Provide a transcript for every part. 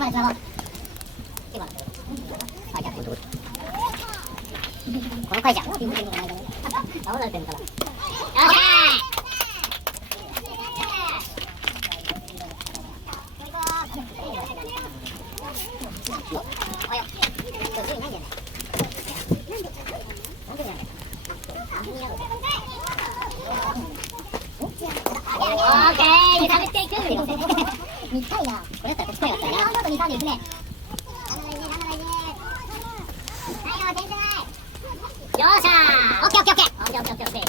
までつなごう。この回じゃん。どうなってんのかな。よっしゃー。オーケー、揺さぶっていく。見たいな。これだったらこっち来いよったらな。2、3でいくね。よっしゃー。オッケーオッケーオッケー。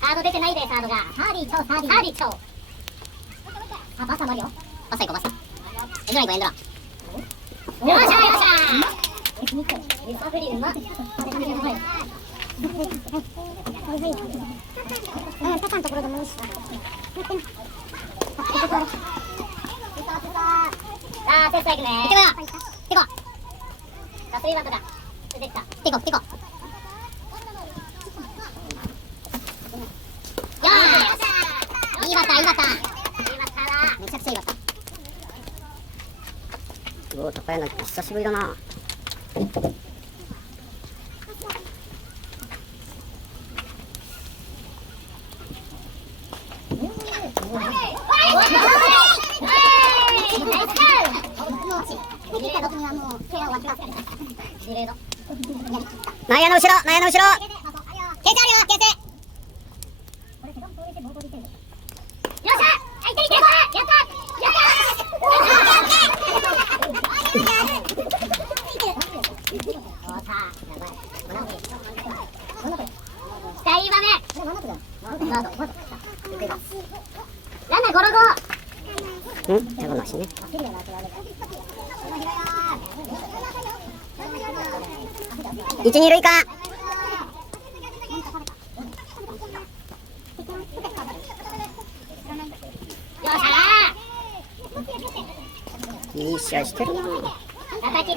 カード出てないで、サードが。サーディ超。あ、バサマリオ。バサ行こう、バサ。エンドラ行こう、エンドラ。よっしゃー。リサフリうまっ。タカのところでもいいし。あー、テスト行くね。行ってこよう。ガスリバトだ。出てきた。テコ。いいバッターだ。めちゃくちゃいいバッター。高柳久しぶりだな。内野の後ろ。形あるよ、形。ランナーゴロゴー。手放しね。1、2塁か。いい試合してるな。叩き。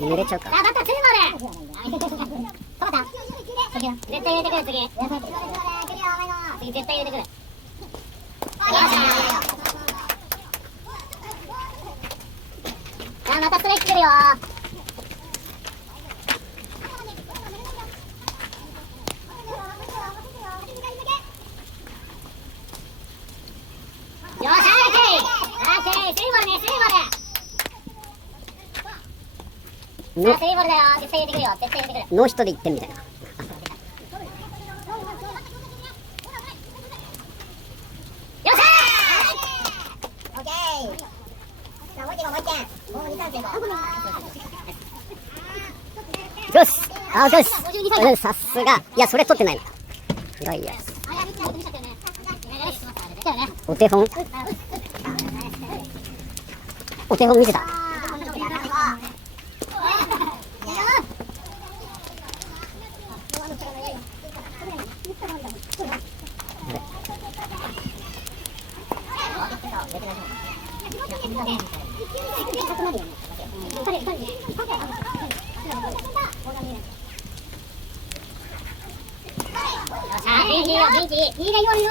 濡れちゃうか。バッター次まで。絶対入れてくる、次絶対入れてくる。またストレッチ来るよ。よっしゃー、スリーボールね、スリーボール。スリーボールだよ、絶対入れてくるよ、ノーヒットで1点みたいな。よっしゃー。オッケー。さあ、もう一点。よし。さすが。いや、それ取ってないな。フライヤー。お手本見せた。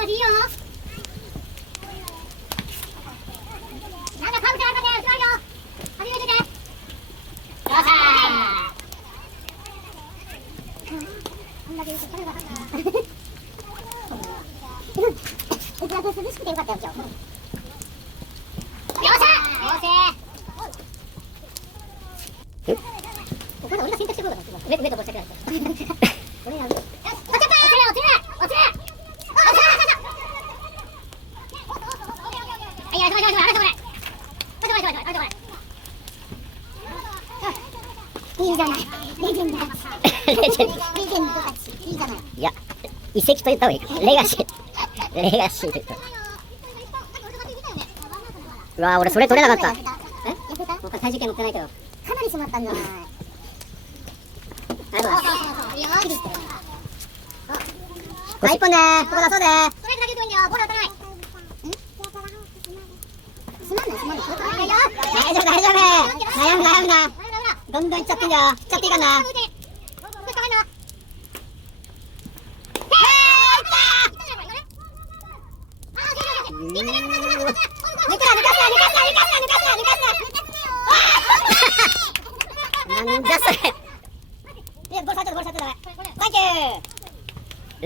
いいよ。なんかカウンターあるかね、後ろよ。始めてて。よっしゃー。涼しくてよかったよ、今日。よっしゃー。ここで俺が選択してくるのか。上とこうしてくれ。俺やる。落ちいいじゃない。レジェンドたち。いいじゃない。いや、遺跡と言った方がいい。レガシーと言った。うわー、俺それ取れなかった。僕は体重計乗ってないけど。かなりしまったんじゃない。ありがとうございます。一本でー。ここ出そうでー。ストライクだけでいいんだよ。ボール当たらない。すまんない。大丈夫。悩むな。どんどんいっちゃっていいんだよ。いっちゃっていいかな。サンキュー。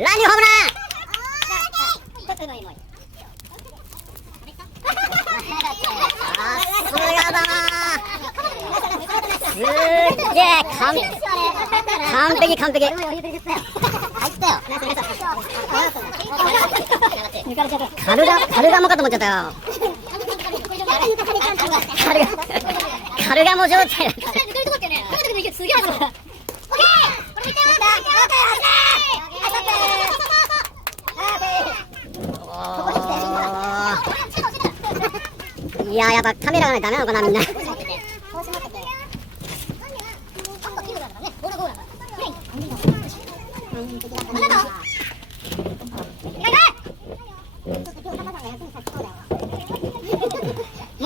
ランニングホームラン。ちょっともういい。さすがだな。すっげえ完璧。入ったよ。カルガモかと思っちゃったよ。カルガモ状態。すげえ。いややっぱカメラがねダメなのかなみんな。も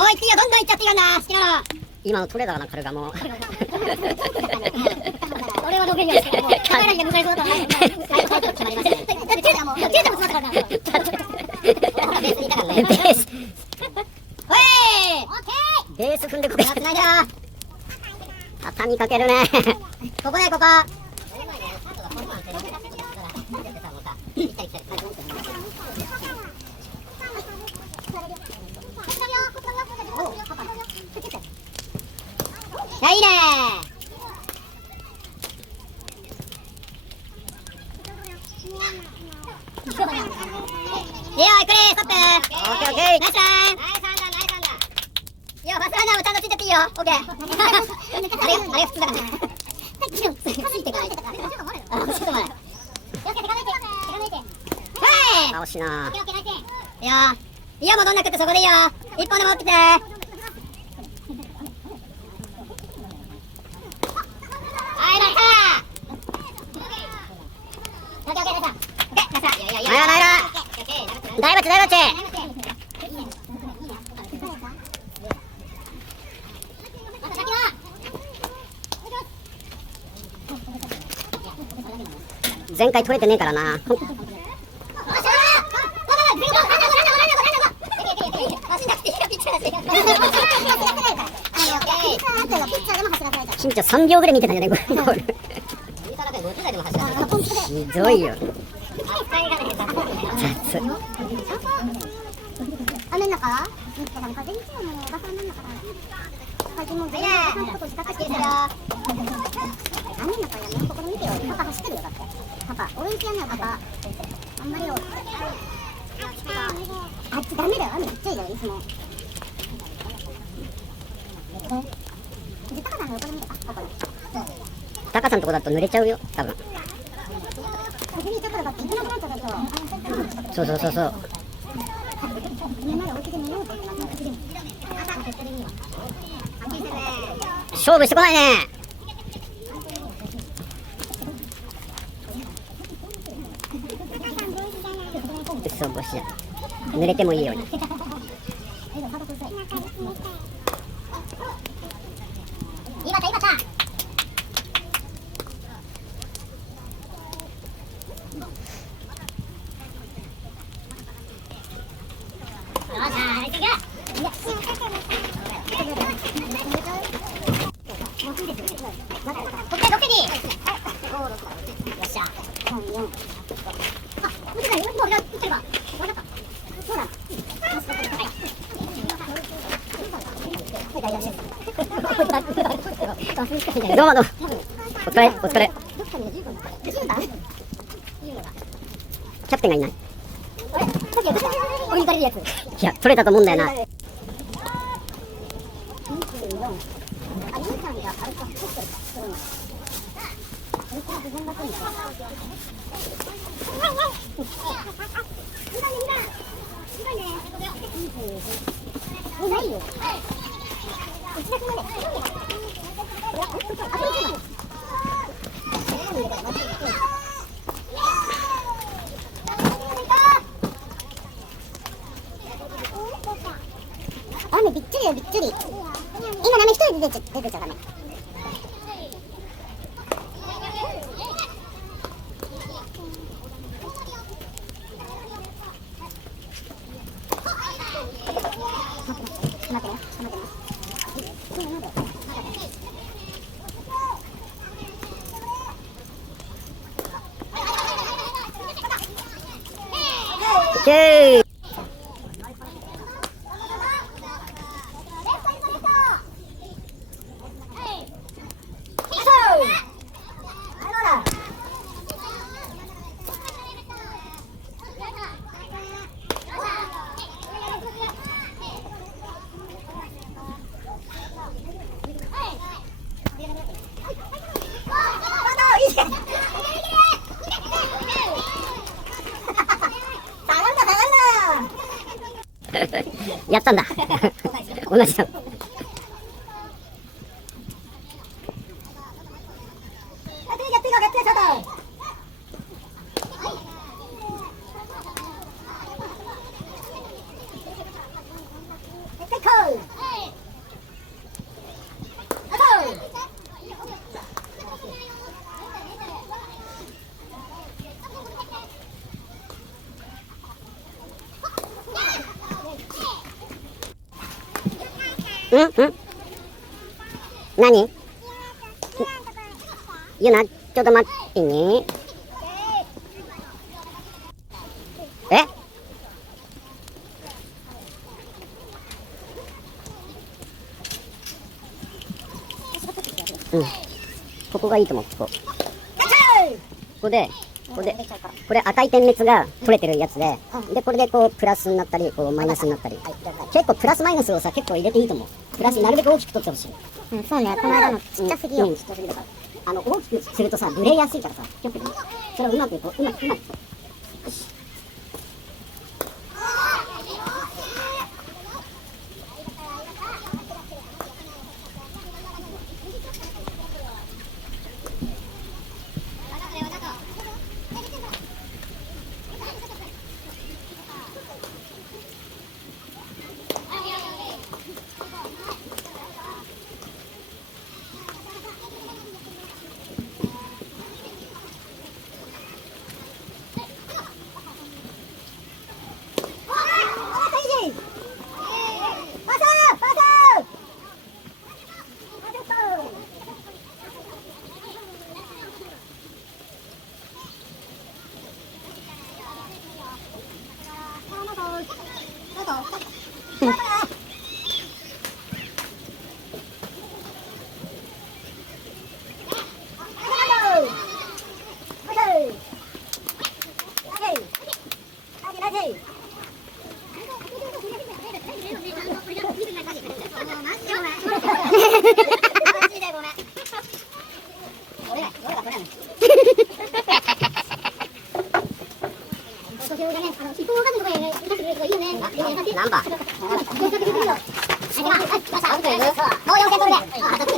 う行ってよ、どんどん行っちゃっていいよな、好きなの。今のトレーだからな、カルガモ。俺はどけんよ。カメラに向かいそうだったら決まりました。だって手でも詰まったからな。ベースにいたからね。ベース。おい。ベース踏んでここやってないな。畳みかけるね。ここね、ここ。いいね。いいよ、ゆっくりストップ。オッケーオッケー。ナイスラン。いや、バスランナーもちゃんとついてっていいよ。オッケー。あれが普通だからね。ついていかないと。ちょっと待って。はい。惜しいな。いや、戻んなくてそこでいいよ。一本でも起きて。大バチ前回取れてねえからな。身長3秒ぐらい見てたんじゃないこれ。ひどいよ。雨の中？風に強いのにバス雨の中だ。風も全然そのとこ自覚してるよ。雨の中やめよ。ここで見てよ。パパ走ってるよだって。パパ、俺行きやんなよパパ。頑張れよ。あっちダメだよ。雨めっちゃいいよいつも。タカさんの横で見てた。ここに。タカさんのとこだと濡れちゃうよ多分。風にちょっとだって行けなくなっちゃった今日。そう。勝負してこないね。そう帽子じゃ濡れてもいいように。いいバタ。どうもお疲れ。キャプテンがいない。いや取れたと思うんだよな。雨びっちりよびっちり。今波一人で出てちゃダメ。 오케이.やったんだ。同じだ。何ゆな、ちょっと待ってね。えうん。ここがいいと思う、ここ。これ赤い点滅が取れてるやつで、で、これでこう、プラスになったり、こう、マイナスになったり。結構、プラスマイナスをさ、結構入れていいと思う。プラス、なるべく大きく取ってほしい。そうね、この間のちっちゃすぎよ。ちっちゃすぎだから。大きくするとさ、ブレやすいからさ、極に。それをうまく、こう、うまく。よし。何番？もう4000取るで。